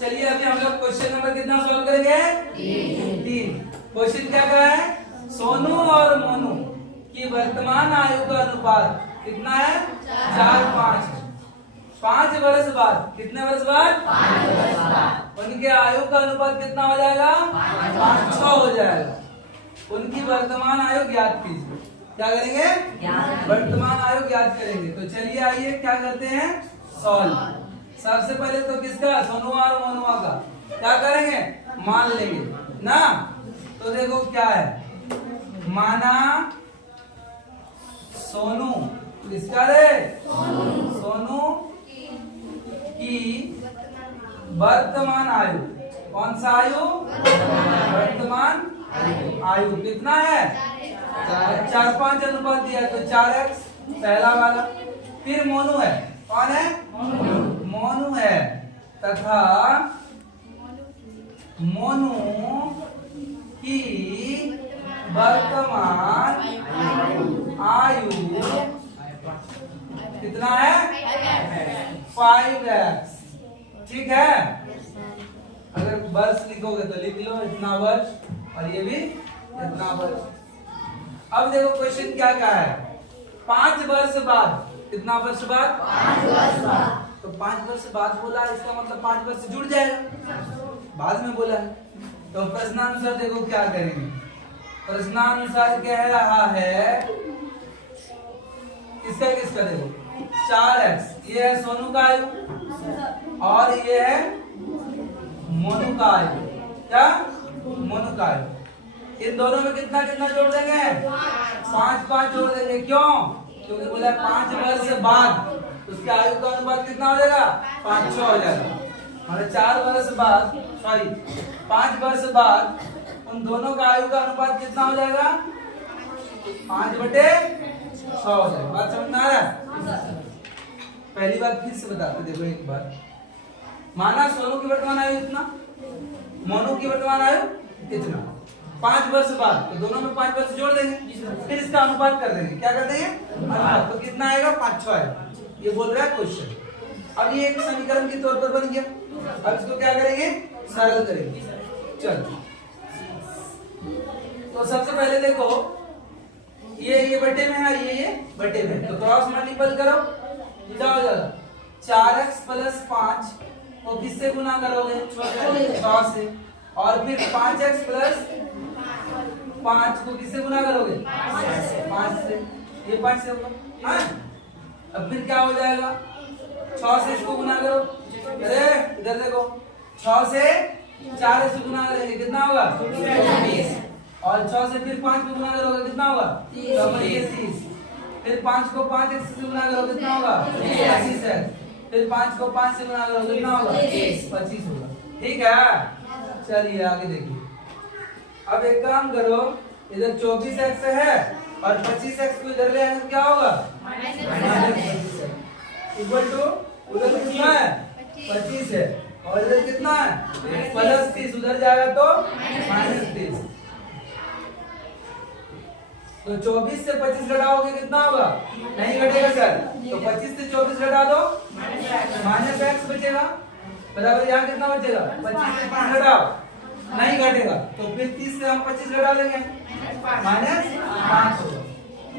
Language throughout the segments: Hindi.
चलिए अभी हम लोग क्वेश्चन नंबर कितना सॉल्व करेंगे? 3। क्वेश्चन क्या कहा है? सोनू और मोनू की वर्तमान आयु का अनुपात कितना है? 4-5। 5 वर्ष बाद, कितने वर्ष बाद? 5 वर्ष बाद उनके आयु का अनुपात कितना हो जाएगा? 5-6 हो जाएगा। उनकी वर्तमान आयु ज्ञात कीजिए। क्या करेंगे? वर्तमान आयु ज्ञात करेंगे। तो चलिए आइए क्या करते हैं, सॉल्व। सबसे पहले तो किसका? सोनू और मोनुआ का क्या करेंगे? मान लेंगे ना। तो देखो क्या है, माना सोनू, किसका रे? सोनू की वर्तमान आयु, कौन सा आयु? वर्तमान आयु कितना है? 4-5 अनुपात दिया तो 4x पहला वाला। फिर मोनू है, कौन है? मोनू है, तथा मोनू की वर्तमान आयु कितना है? 5x। ठीक है, अगर वर्ष लिखोगे तो लिख लो, इतना वर्ष और ये भी इतना वर्ष। अब देखो क्वेश्चन क्या कहा है, 5 वर्ष बाद, कितना वर्ष बाद? 5 वर्ष बाद। तो 5 वर्ष बाद बोला, इसका मतलब 5 वर्ष जुड़ जाएगा, बाद में बोला है। तो प्रश्नानुसार देखो क्या करेंगे। प्रश्नानुसार कह रहा है किसका किसका, देखो 4x, ये है सोनू का आयु और ये है मोनू का आयु। क्या? मोनू का आयु। इन दोनों में कितना कितना जोड़ देंगे? 5-5 जोड़ देंगे। क्यों? क्योंकि बोला 5 वर्ष बाद उसके आयु का अनुपात कितना हो जाएगा? 5-6 हो जाएगा। और 4 वर्ष बाद, सॉरी 5 वर्ष बाद उन दोनों का आयु का अनुपात कितना हो जाएगा? 5/6 हो जाएगा। बात समझ में आ रहा है? पहली बात फिर से बताते देखो एक बार। माना सोनू की वर्तमान आयु इतना, मोनू की वर्तमान आयु इतना, 5 वर्ष बाद, तो दोनों में 5 वर्ष जोड़ देंगे, फिर इसका अनुपात कर देंगे। क्या कर देंगे? अनुपात। तो कितना आएगा? 5-6 आएगा। ये बोल रहा है क्वेश्चन। अब ये एक समीकरण के तौर पर बन गया। अब इसको क्या करेंगे? सरल करेंगे। चलो, तो सबसे पहले देखो ये बटे में है, ये बटे में, तो क्रॉस मल्टीपल करो, क्या हो जाएगा? 4x + 5 को किससे गुना करोगे? 6 से। और फिर 5x + 5 को किससे गुना करोगे? 5 से। ये 5 से होगा। हाँ, अब फिर क्या हो जाएगा? 6 से इसको गुना करो। अरे इधर देखो, 6 से 4 से गुना करेंगे, कितना होगा? 20। और 6 से फिर 5 को गुना करोगे, कितना होगा? 30। फिर 5 को 5x से गुना करोगे, कितना होगा? 25x। फिर 5 को 5 से गुना करोगे, कितना होगा? 25 होगा। ठीक है, चलिए आगे देखिए। अब एक काम करो, इधर 24x है और 25x को इधर ले आए तो क्या होगा? इक्वल टू, उधर कितना है? 25 है और इधर कितना है? +30। उधर जाएगा तो -30। तो 24 से 25 घटाओगे, कितना होगा? नहीं घटेगा सर, तो 25 से 24 घटा दो, -x बचेगा, बराबर यहाँ कितना बचेगा? 25 से 5 घटाओ, नहीं घटेगा, तो फिर 30 से हम 25 घटा लेंगे, -5 होगा।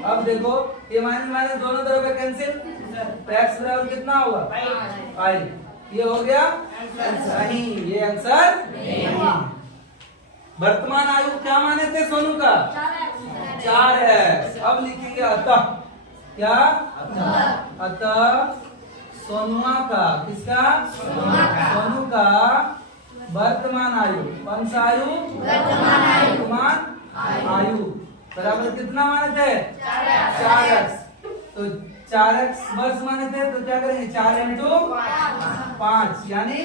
अब देखो ये माइनस माइनस दोनों तरफ का कैंसिल, तो x बराबर कितना होगा? 5। ये हो गया नहीं, ये आंसर नहीं। वर्तमान आयु क्या माने थे सोनू का? 4 है। अब लिखेंगे अतः, क्या? अतः सोनुआ का, किसका? सोनू का वर्तमान आयु, कौन सा आयु? वर्तमान आयु बराबर कितना माने थे? 4x। तो 4x वर्ष माने थे, तो क्या करेंगे? 4 × 5 यानी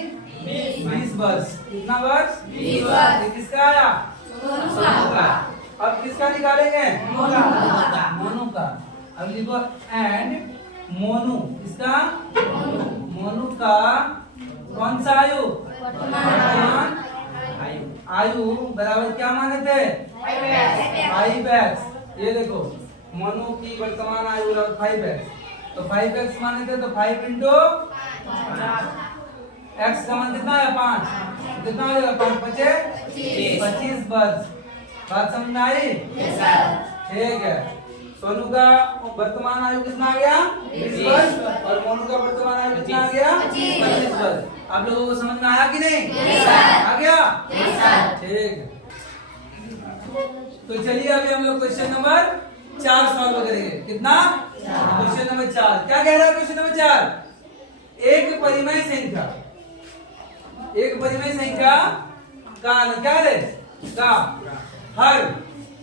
20 वर्ष। कितना वर्ष? 20 वर्ष। ये किसका आया? सोनू का। अब किसका निकालेंगे? मोनू का। अब लिखो एंड मोनू, किसका? मोनू का कौन सा आयु? वर्तमान आयु बराबर क्या माने थे? 5x। ये देखो मोनू की वर्तमान आयु बराबर 5x, तो 5x माने थे, तो 5 × x का मान कितना है 5, कितना हो जाएगा 5 पचे 25 वर्ष। बात समझ में आई? ठीक है। सोनू का वर्तमान आयु कितना आ गया 20 वर्ष और मोनू का वर्तमान आयु कितना आ गया 25 वर्ष। आप लोगों को समझ में आया कि नहीं? आ गया? ठीक है। तो चलिए अभी हम लोग क्वेश्चन नंबर 4 सॉल्व करेंगे। कितना? क्वेश्चन नंबर 4 क्या कह रहा है? क्वेश्चन नंबर 4 एक परिमेय संख्या का क्या है का हर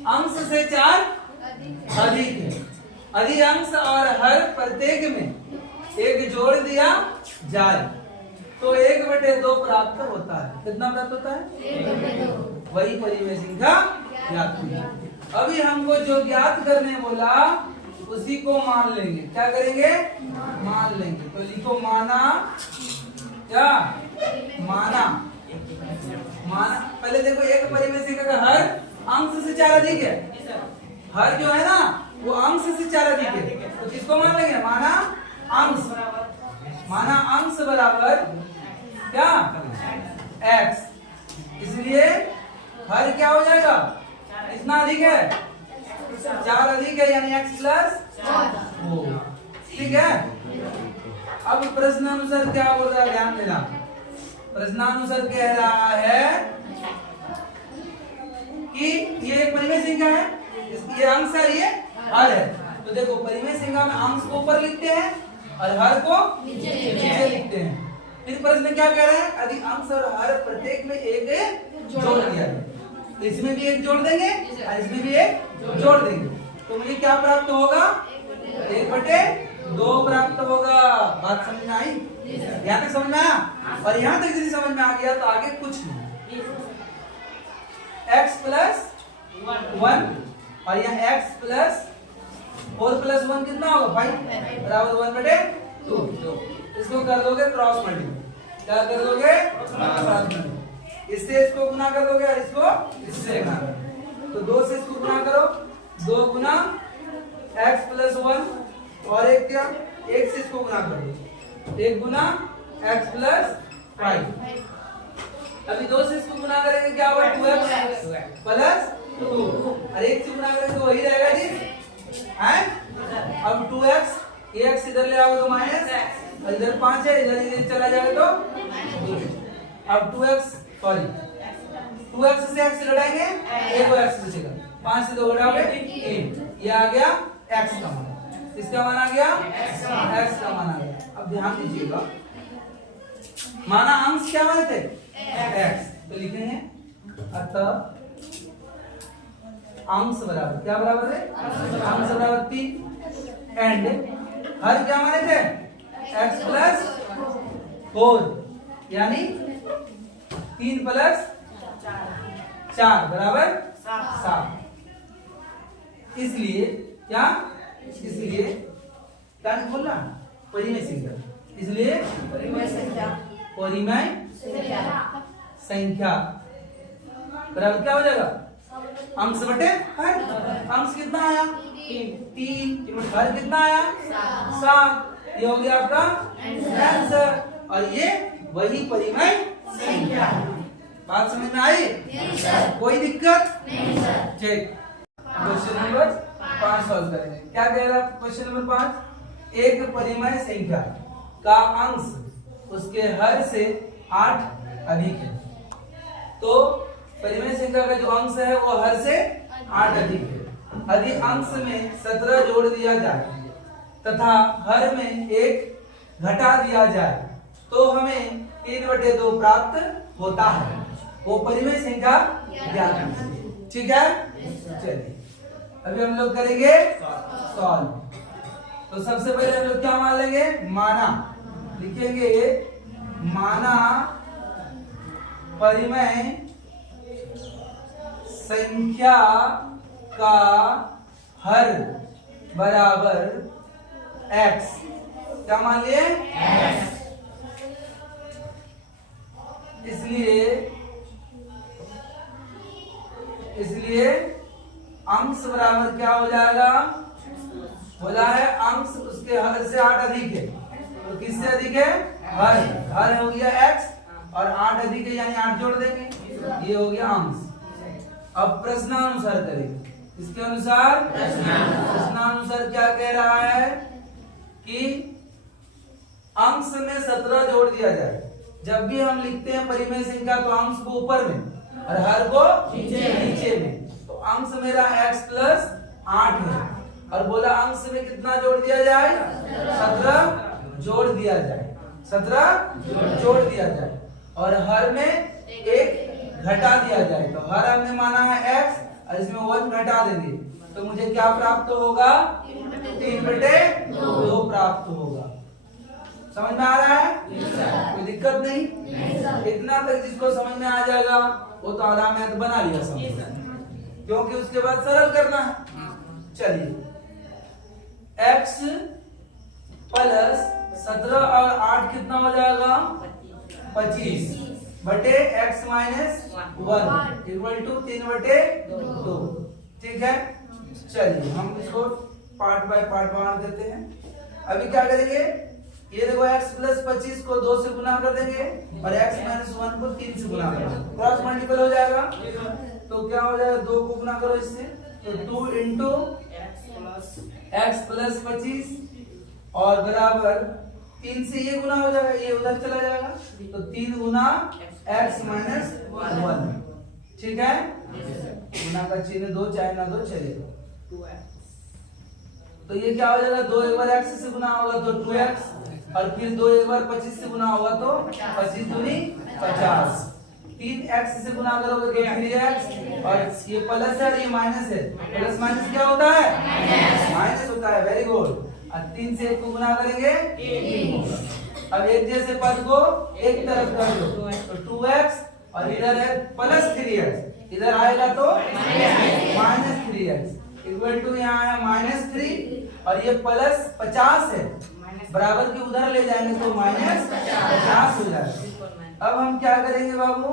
अंश से 4 अधिक है। अधिक अंश और हर प्रत्येक में एक जोड़ दिया जाए तो 1/2 प्राप्त होता है। कितना प्राप्त होता है? 1/2। वही परिमेय संख्या ज्ञात है। अभी हमको जो ज्ञात करने बोला उसी को मान लेंगे। क्या करेंगे? मान लेंगे। तो लिखो माना। क्या? माना। पहले देखो एक परिमेय संख्या का हर अंश से 4 अधिक है। हर जो है ना वो अंश से 4 अधिक है। तो किसको मान लेंगे? माना अंश। माना अंश बराबर क्या? x। इसलिए हर क्या हो जाएगा? इतना अधिक है 4 अधिक है यानी x प्लस 4। ठीक है। अब प्रश्नानुसार क्या बोल रहा है ध्यान देना। प्रश्नानुसार कह रहा है कि ये एक परिमेय संख्या है, ये अंश है, ये हर है। तो देखो परिमेय संख्या में अंश को ऊपर लिखते हैं और हर को नीचे लिखते हैं। फिर प्रश्न क्या कह रहा है? अधिक अंश और हर प्रत्येक में एक जोड़ दिया है। तो इसमें भी एक जोड़ देंगे और इसमें भी एक जोड़ देंगे तो मुझे क्या प्राप्त होगा? 1/2 प्राप्त होगा। बात समझ में आई? यहाँ तक समझ में आया? और यहाँ तक यदि समझ में आ गया तो आगे कुछ नहीं। x प्लस 1 और यहाँ x प्लस 4 प्लस 1 कितना होगा 5 बराबर 1/2। इसको कर दोगे क्रॉस मल्टीप्लाई। क्या कर दोगे? Cross multiply. इससे इसको गुना कर दोगे और इसको इससे गुना करो। तो 2 से इसको गुना करो। 2 गुना x प्लस 1 और एक क्या? 1 से इसको गुना करो। 1 गुना x प्लस 5। अभी 2 से इसको गुना करेंगे क्या होगा? 2x प्लस 2 और 1 से गुना करेंगे तो वही रहेगा जी है। अब 2x ये x इधर ले आओगे तो माइनस और इधर 5 है, इधर चला जाएगा तो अब 2x सॉरी 2x से x लड़ाएंगे 1 को x बचेगा। 5 से 2 घटाओगे 3। ये आ गया x का मान। इसका मान आ गया x का मान आ गया। अब ध्यान दीजिएगा माना अंश क्या माने थे? x। तो लिखेंगे अतः अंश बराबर क्या बराबर है? अंश बराबर 3 एंड हर क्या माने थे? x प्लस 4 यानी 3 प्लस 4 बराबर 7। इसलिए क्या? इसलिए क्या बोलना? परिमेय संख्या। इसलिए परिमेय संख्या बराबर क्या हो जाएगा? अंश बटे हर। अंश कितना आया? 3। हर कितना आया? 7। ये हो गया आपका आंसर। और ये वही परिमेय संख्या। बात समझ में आई? कोई दिक्कत नहीं सर। ठीक। क्वेश्चन नंबर 5 सॉल्व करेंगे। क्या कह रहा है क्वेश्चन नंबर 5? एक परिमेय संख्या का अंश उसके हर से 8 अधिक है। तो परिमेय संख्या का जो अंश है वो हर से 8 अधिक है। यदि अंश में 17 जोड़ दिया जाए तथा हर में 1 घटा दिया जाए तो हमें 3/2 प्राप्त होता है। वो परिमेय संख्या ज्ञात है। ठीक है। चलिए अभी हम लोग करेंगे सॉल्व। तो सबसे पहले हम लोग क्या मान लेंगे? माना। लिखेंगे माना परिमेय संख्या का हर बराबर x। क्या मान लिए? x। इसलिए अंश बराबर क्या हो जाएगा? बोला है अंश उसके हर से 8 अधिक है। तो किससे अधिक है? हर। हर हो गया x और 8 अधिक है यानी 8 जोड़ देंगे, ये हो गया अंश। अब प्रश्नानुसार करेंगे। इसके अनुसार प्रश्नानुसार क्या कह रहा है कि अंश में 17 जोड़ दिया जाए। जब भी हम लिखते हैं परिमेय संख्या तो अंश को ऊपर में और हर को नीचे में। तो अंश मेरा x प्लस 8 है और बोला अंश में कितना जोड़ दिया जाए, 17 जोड़ दिया जाए, 17 जोड़ दिया जाए और हर में एक घटा दिया जाए। तो हर हमने माना है x और इसमें 1 घटा देंगे तो मुझे क्या प्राप्त होगा, 3/2 प्राप्त होगा। समझ में आ रहा है? कोई दिक्कत नहीं? इतना तक जिसको समझ में आ जाएगा वो तो आधा मैथ बना लिया समझ, क्योंकि उसके बाद सरल करना है। चलिए x प्लस 17 और 8 कितना हो जाएगा, 25 बटे x माइनस 1 इक्वल टू 3/2। ठीक है, चलिए हम इसको पार्ट बाय पार्ट बना देते हैं। अभी क्या करेंगे, ये देखो x प्लस 25 को 2 से गुना कर देंगे और x माइनस 1 को 3 से गुना कर देंगे, क्रॉस मल्टीपल हो जाएगा। तो क्या हो जाएगा, 2 को गुना करो इससे तो 2 इंटू x प्लस 25 और बराबर 3 से ये गुना हो जाएगा, ये उधर चला जाएगा तो 3 गुना x माइनस 1। ठीक है, गुना का चिन्ह 2 चाहे ना 2 चलेगा। तो ये क्या हो जाएगा, 2 एक बार x से गुना होगा तो 2x और फिर 2 एक बार 25 से गुना होगा तो 25 दूनी 50। 3x से गुना करोगे तो 3x और ये प्लस है और ये माइनस है। प्लस माइनस क्या होता है, माइनस होता है। Very good. और 3 से 1 को गुना करेंगे 3 होगा। अब एक जैसे पद को एक तरफ कर दो तो 2x और इधर है प्लस 3x, इधर आएगा तो माइनस 3x इक्वल टू यहाँ है माइनस 3 और ये प्लस 50 है, बराबर के उधर ले जाएंगे तो माइनस 50 हो जाएगा। अब हम क्या करेंगे बाबू,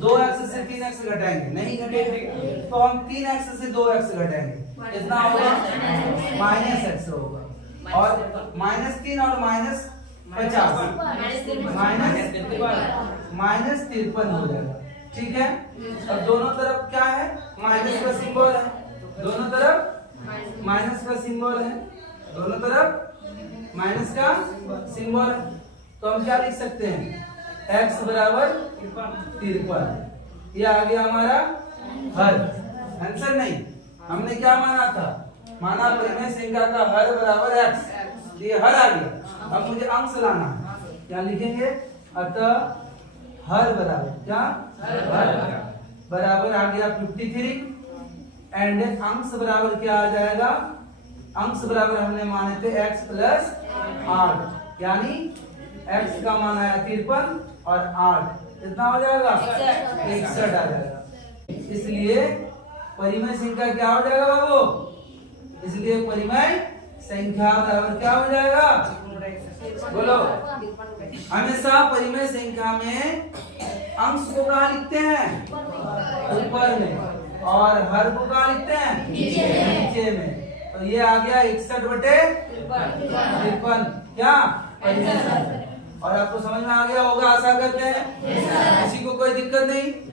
2x से 3x घटाएंगे, नहीं घटेगा तो हम 3x से 2x घटाएंगे, कितना होगा, माइनस x होगा। और -3 और -50 माइनस 53 हो जाएगा। ठीक है, अब दोनों तरफ क्या है, माइनस का सिंबल है, दोनों तरफ माइनस का सिंबल है, दोनों तरफ माइनस का सिंबल है। तो हम क्या लिख सकते हैं, x बराबर 53। ये आ गया हमारा हर। आंसर नहीं, हमने क्या माना था, माना परिमेय संख्या का हर बराबर x, ये हर आ गया। अब मुझे अंश लाना है, क्या लिखेंगे, अतः हर बराबर क्या, हर बराबर आ गया 53 एंड अंश बराबर क्या आ जाएगा, अंश बराबर हमने माने थे x प्लस 8 यानी x का मान आया 53 और 8 कितना हो जाएगा, 61 आ जाएगा। इसलिए परिमेय संख्या क्या हो जाएगा बाबू, इसलिए परिमेय संख्या बराबर क्या हो जाएगा, बोलो। हमेशा परिमेय संख्या में अंश को कहाँ लिखते हैं, ऊपर में, और हर को कहाँ लिखते हैं, नीचे में। तो ये आ गया 61/53 क्या, और आपको समझ में आ गया होगा, आशा करते हैं। किसी को कोई दिक्कत नहीं।